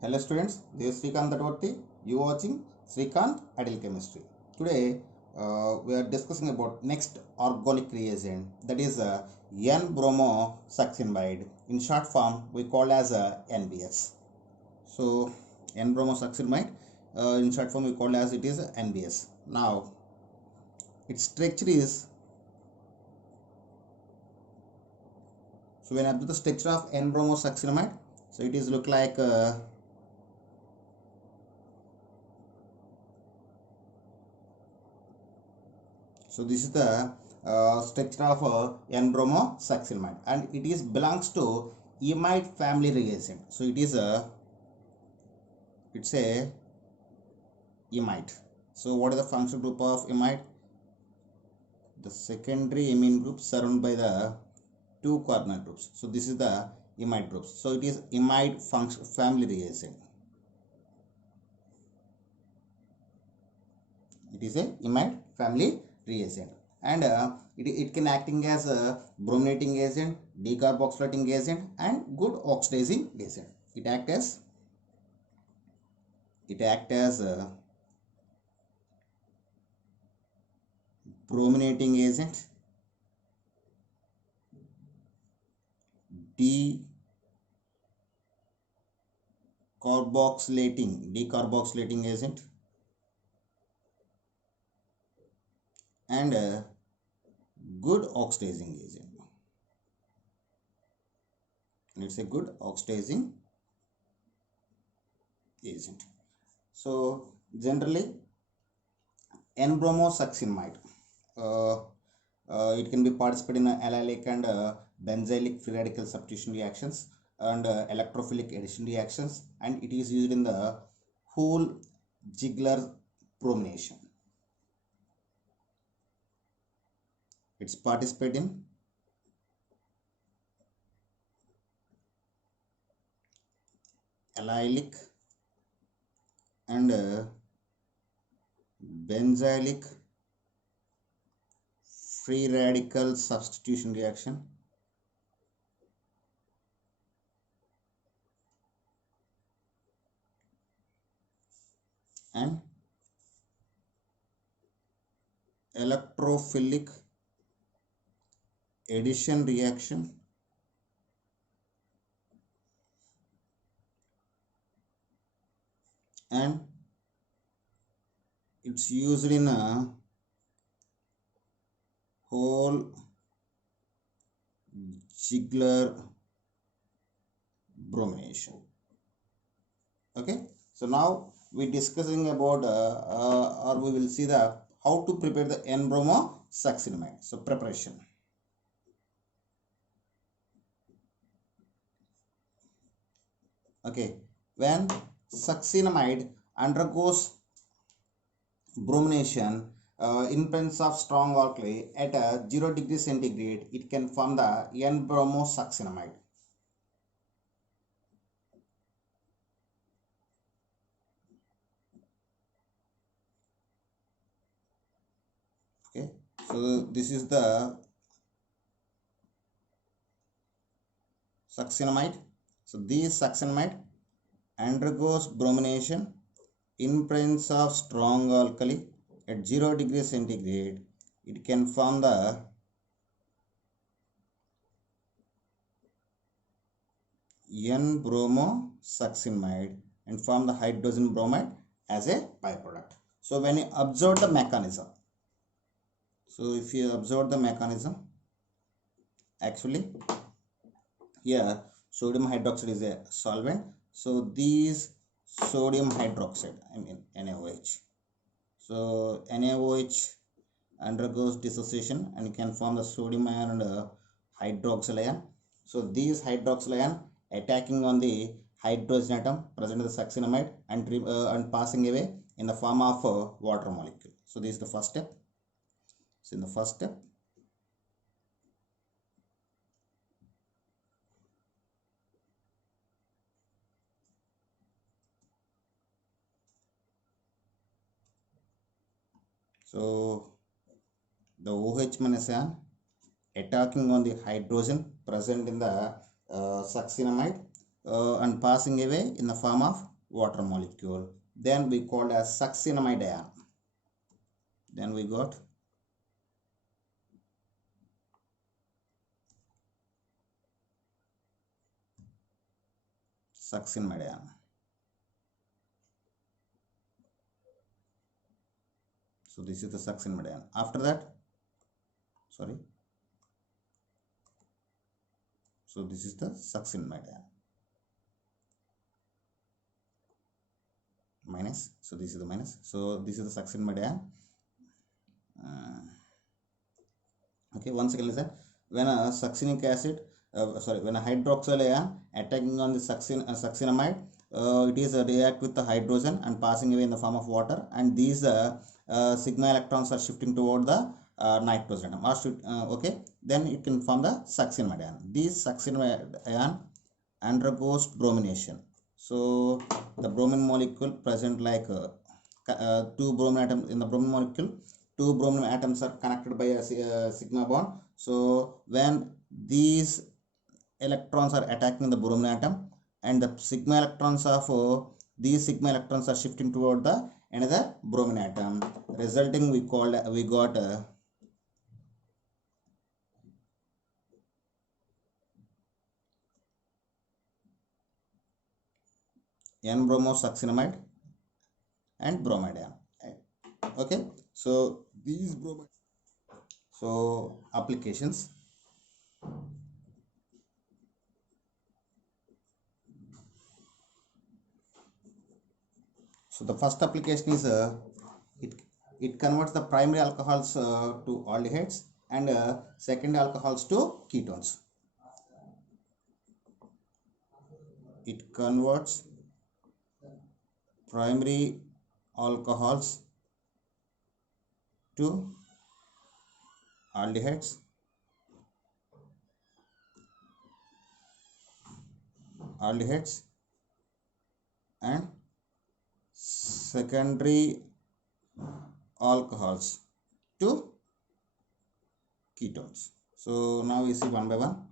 Hello students, this is Srikanth Dadwarti. You are watching Srikanth Ideal Chemistry. Today we are discussing about next organic reagent, that is N-bromosuccinimide. In short form we call as NBS. So N-bromosuccinimide in short form we call as it is NBS. Now its structure is, so when I do the structure of N-bromosuccinimide, so it is look like so this is the structure of N-bromosuccinimide, and it is belongs to imide family reagent. So it is it's a imide. So what is the functional group of imide? The secondary amine group surrounded by the two carbonyl groups. So this is the imide groups. So it is imide family reagent. It is a imide family reagent, and it can acting as a brominating agent, decarboxylating agent, and good oxidizing agent. It act as a brominating agent, decarboxylating agent, and a good oxidizing agent. And it's a good oxidizing agent. So generally N-bromosuccinimide, it can be participated in allylic and benzylic free radical substitution reactions and electrophilic addition reactions, and it is used in the whole Ziegler bromination. It's participate in allylic and benzylic free radical substitution reaction and electrophilic addition reaction and it's used in a whole Ziegler bromination. Okay, so now we discussing about or we will see the how to prepare the N-bromosuccinimide. So preparation. Okay, when succinimide undergoes bromination in presence of strong alkali at 0 degree centigrade, it can form the N-bromosuccinimide. Okay, so this is the succinimide. So this succinimide undergoes bromination in presence of strong alkali at 0 degree centigrade. It can form the N-bromosuccinimide and form the hydrogen bromide as a byproduct. So when you observe the mechanism, so if you observe the mechanism, actually here sodium hydroxide is a solvent. So these sodium hydroxide, I mean NaOH. So NaOH undergoes dissociation and can form the sodium ion and hydroxyl ion. So these hydroxyl ion attacking on the hydrogen atom present in the succinimide and passing away in the form of water molecule. So this is the first step. So in the first step, so the OH minus ion attacking on the hydrogen present in the succinimide and passing away in the form of water molecule. Then we called as succinamide ion. Then we got succinamide ion. So this is the succinamide ion. After that, sorry. So this is the succinamide ion. Minus. So this is the minus. So this is the succinamide ion. Okay, once again listen. When a succinic acid, when a hydroxyl ion attacking on the succinamide, it is react with the hydrogen and passing away in the form of water, and these sigma electrons are shifting toward the nitrogen atom. Okay, then it can form the succinamide ion. This succinamide ion undergoes bromination. So the bromine molecule present like two bromine atoms in the bromine molecule. Two bromine atoms are connected by a sigma bond. So when these electrons are attacking the bromine atom, and the sigma electrons of these sigma electrons are shifting toward the another bromine atom, resulting we got N-bromosuccinamide and bromide ion. Okay, so these bromide. So applications. So the first application is it converts the primary alcohols to aldehydes, and secondary alcohols to ketones. It converts primary alcohols to aldehydes and secondary alcohols to ketones. So now we see one by one.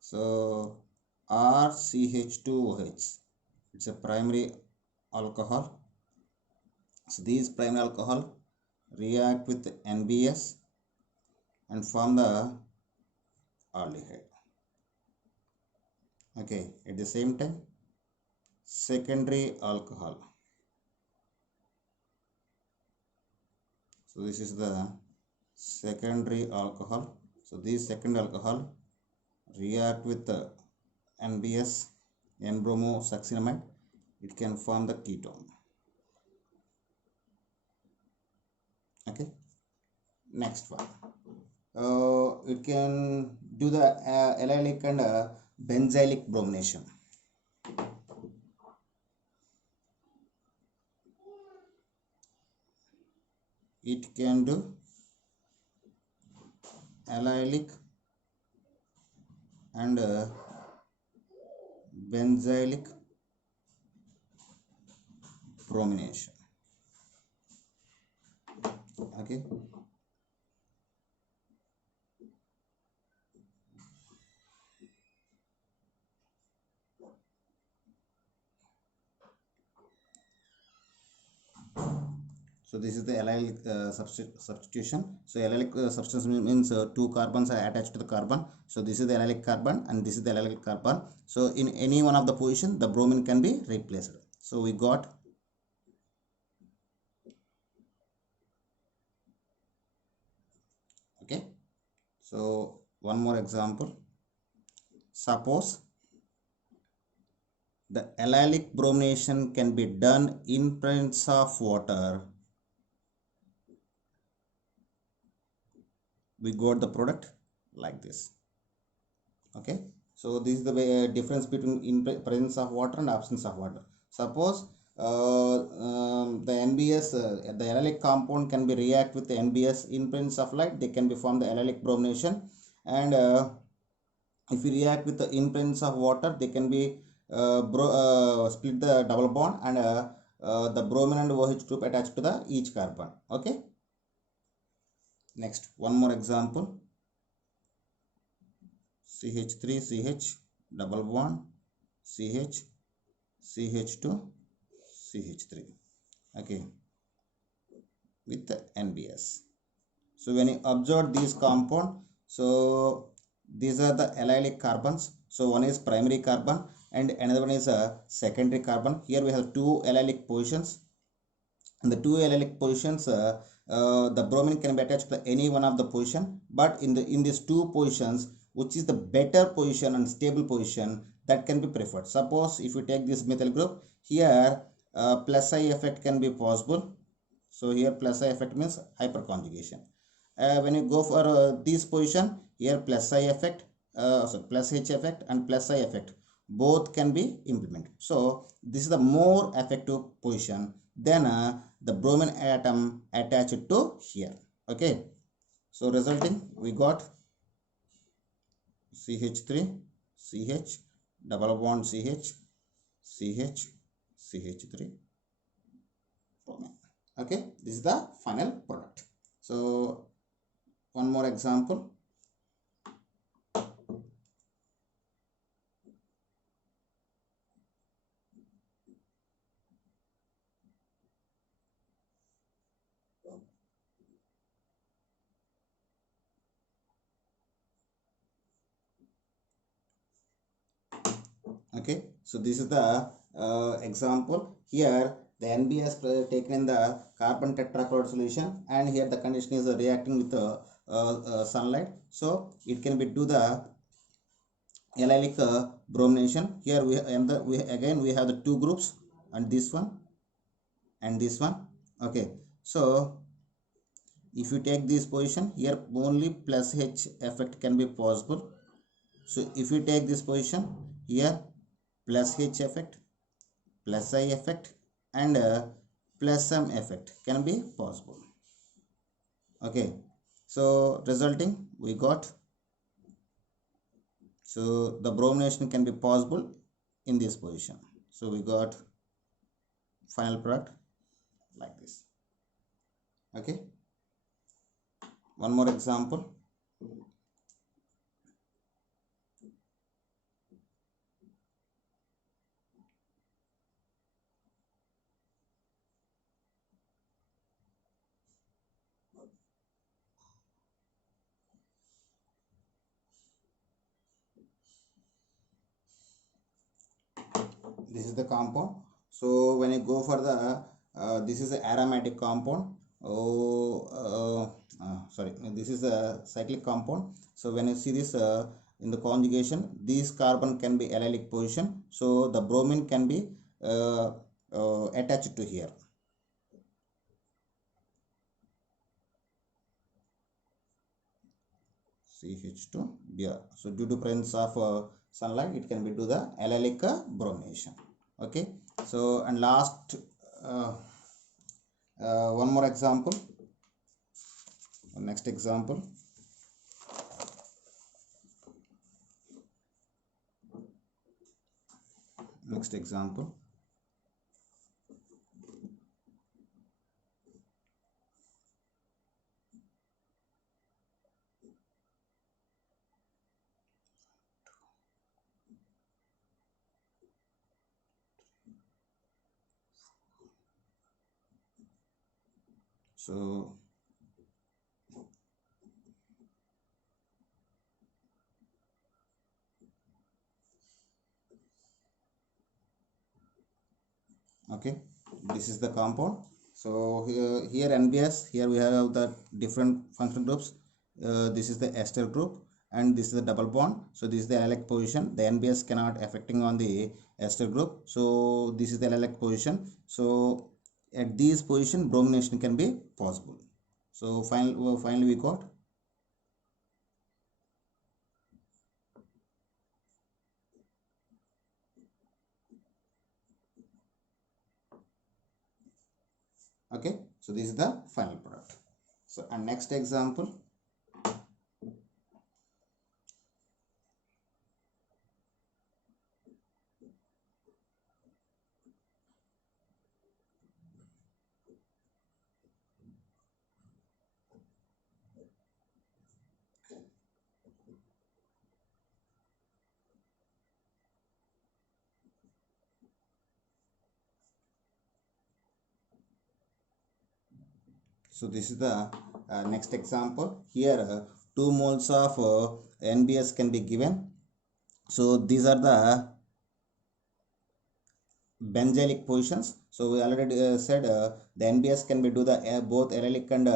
So RCH2OH, it's a primary alcohol. So these primary alcohol react with NBS and form the aldehyde. Okay, at the same time, secondary alcohol. So this is the secondary alcohol. So these secondary alcohol react with the NBS, N-bromosuccinamide. It can form the ketone. Okay, next one. It can do the allylic and benzylic bromination. It can do allylic and benzylic bromination. Okay. So this is the allylic substitution. So allylic substance means two carbons are attached to the carbon. So this is the allylic carbon and this is the allylic carbon. So in any one of the position, the bromine can be replaced. So we got okay. So one more example. Suppose the allylic bromination can be done in presence of water. We got the product like this. Okay, so this is the difference between in presence of water and absence of water. Suppose the NBS, the allylic compound can be react with the NBS in presence of light, they can be formed the allylic bromination, and if you react with the in presence of water, they can be split the double bond, and the bromine and OH group attached to the each carbon. Okay, next one more example. CH3 CH double bond CH, CH2, CH3. Okay, with the NBS. So when you observe these compound, so these are the allylic carbons. So one is primary carbon and another one is a secondary carbon. Here we have two allylic positions. In the two allylic positions, the bromine can be attached to any one of the position, but in these two positions, which is the better position and stable position, that can be preferred. Suppose if you take this methyl group here, plus I effect can be possible. So here plus I effect means hyperconjugation. When you go for this position, here plus I effect, so plus H effect and plus I effect, both can be implemented. So this is the more effective position than the bromine atom attached to here. Okay, so resulting we got CH3, CH, double bond CH, CH, CH3, bromine. Okay, this is the final product. So one more example. Okay, so this is the example. Here the NBS taken in the carbon tetrachloride solution, and here the condition is reacting with the sunlight, so it can be do the allylic bromination. Here we again we have the two groups, and this one and this one. Okay, so if you take this position here, only plus H effect can be possible. So if you take this position here, plus H effect, plus I effect, and plus M effect can be possible. Okay, so resulting we got, so the bromination can be possible in this position. So we got final product like this. Okay, one more example. This is the compound. So when you go for the this is the aromatic compound. Sorry, this is a cyclic compound. So when you see this in the conjugation, this carbon can be allylic position, so the bromine can be attached to here. CH2, yeah. So due to presence of sunlight, it can be do the allylic bromination. Okay, so and last one more example. Next example. Next example. So okay, this is the compound. So here NBS, here we have the different functional groups. This is the ester group and this is the double bond. So this is the allylic position. The NBS cannot affecting on the ester group. So this is the allylic position. So at this position bromination can be possible. So finally we got okay. So this is the final product. So and next example. So this is the next example. Here 2 moles of NBS can be given. So these are the benzylic positions. So we already said the NBS can be do the both allylic and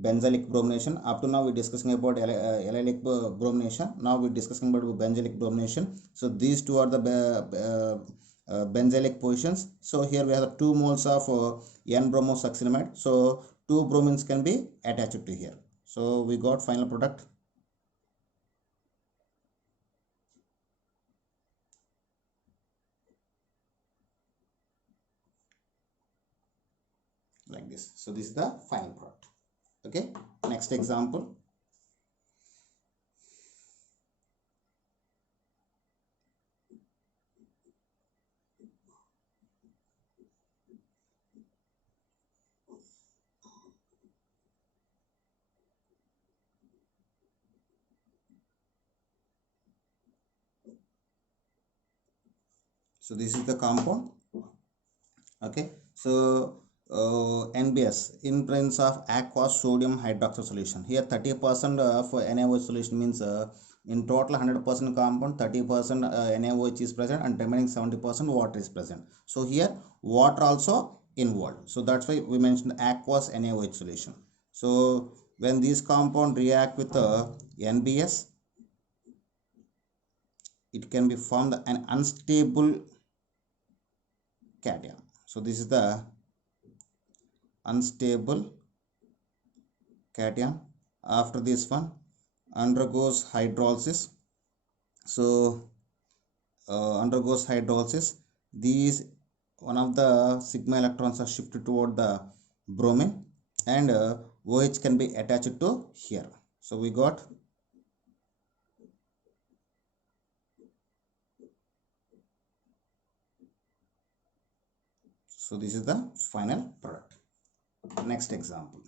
benzylic bromination. Up to now we discussing about allylic bromination. Now we discussing about benzylic bromination. So these two are the benzylic positions. So here we have 2 moles of N-bromosuccinimide. So 2 bromines can be attached to here. So we got final product like this. So this is the final product. Okay, next example. So this is the compound. Okay, so NBS in presence of aqueous sodium hydroxide solution. Here 30% for NaOH solution means in total 100% compound, 30% NaOH is present and remaining 70% water is present. So here water also involved. So that's why we mentioned aqueous NaOH solution. So when these compound react with NBS, it can be formed an unstable cation. So this is the unstable cation. After this one undergoes hydrolysis. So undergoes hydrolysis. These one of the sigma electrons are shifted toward the bromine and OH can be attached to here. So we got so this is the final product. Next example.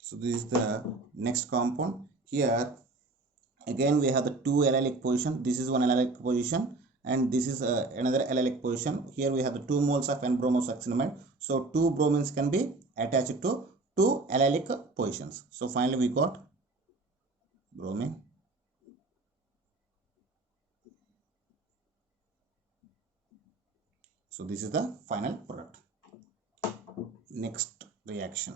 So this is the next compound. Here again we have the 2 allylic position. This is one allylic position and this is another allylic position. Here we have the 2 moles of N-bromosuccinimide. So 2 bromines can be attached to 2 allylic positions. So finally we got bromine. So this is the final product. Next reaction.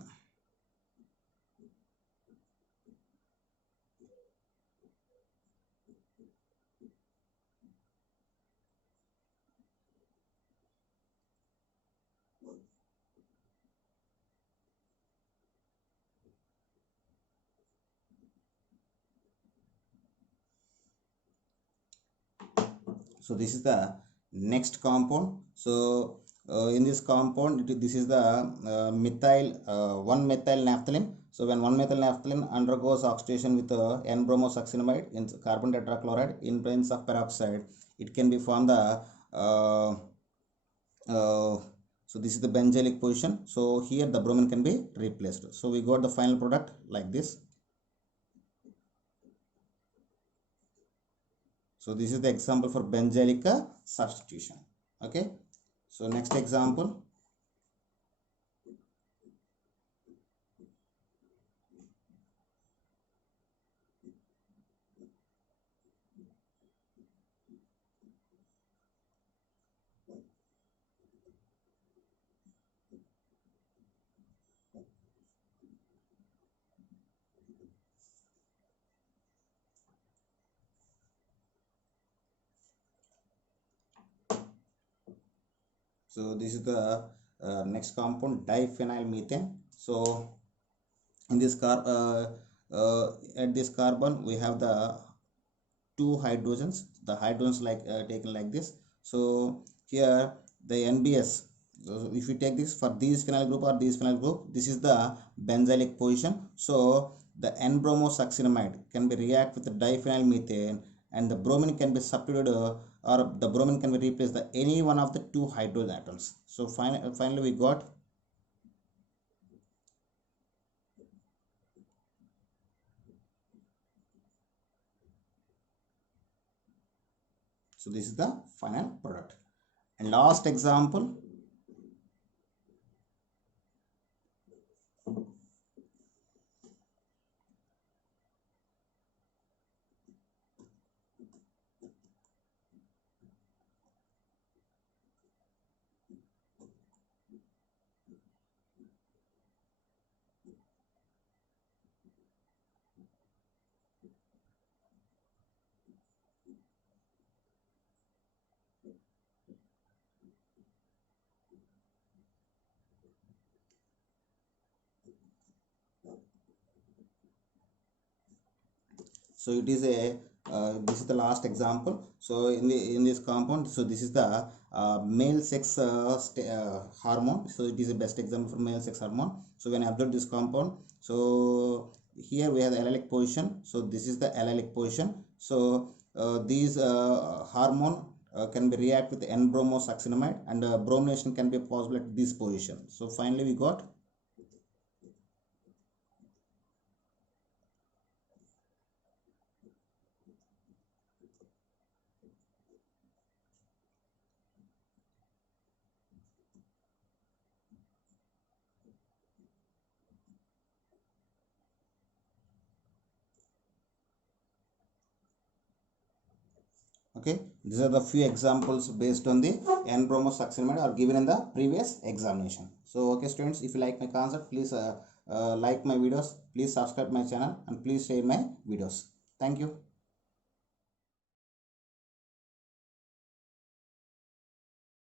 So this is the next compound. So in this compound this is the methyl 1-methyl naphthalene. So when 1-methyl naphthalene undergoes oxidation with N-bromosuccinimide in carbon tetrachloride in presence of peroxide, it can be formed the so this is the benzylic position. So here the bromine can be replaced. So we got the final product like this. So this is the example for benzylic substitution. Okay, so next example. So this is the next compound, diphenyl methane. So in this at this carbon we have the 2 hydrogens. The hydrogens like taken like this. So here the NBS. So if you take this for these phenyl group or this phenyl group, this is the benzylic position. So the N-bromosuccinimide can be react with the diphenyl methane and the bromine can be substituted or the bromine can be replaced by any one of the 2 hydrogen atoms. So finally we got So this is the final product. And last example, so it is a this is the last example. So in this compound, so this is the male sex hormone. So it is the best example for male sex hormone. So when I observe this compound, so here we have the allylic position. So this is the allylic position. So these hormone can be react with N-bromosuccinimide, and bromination can be possible at this position. So finally we got okay. These are the few examples based on the N-bromosuccinimide are given in the previous examination. So okay students, if you like my concept, please like my videos, please subscribe my channel, and please share my videos. Thank you.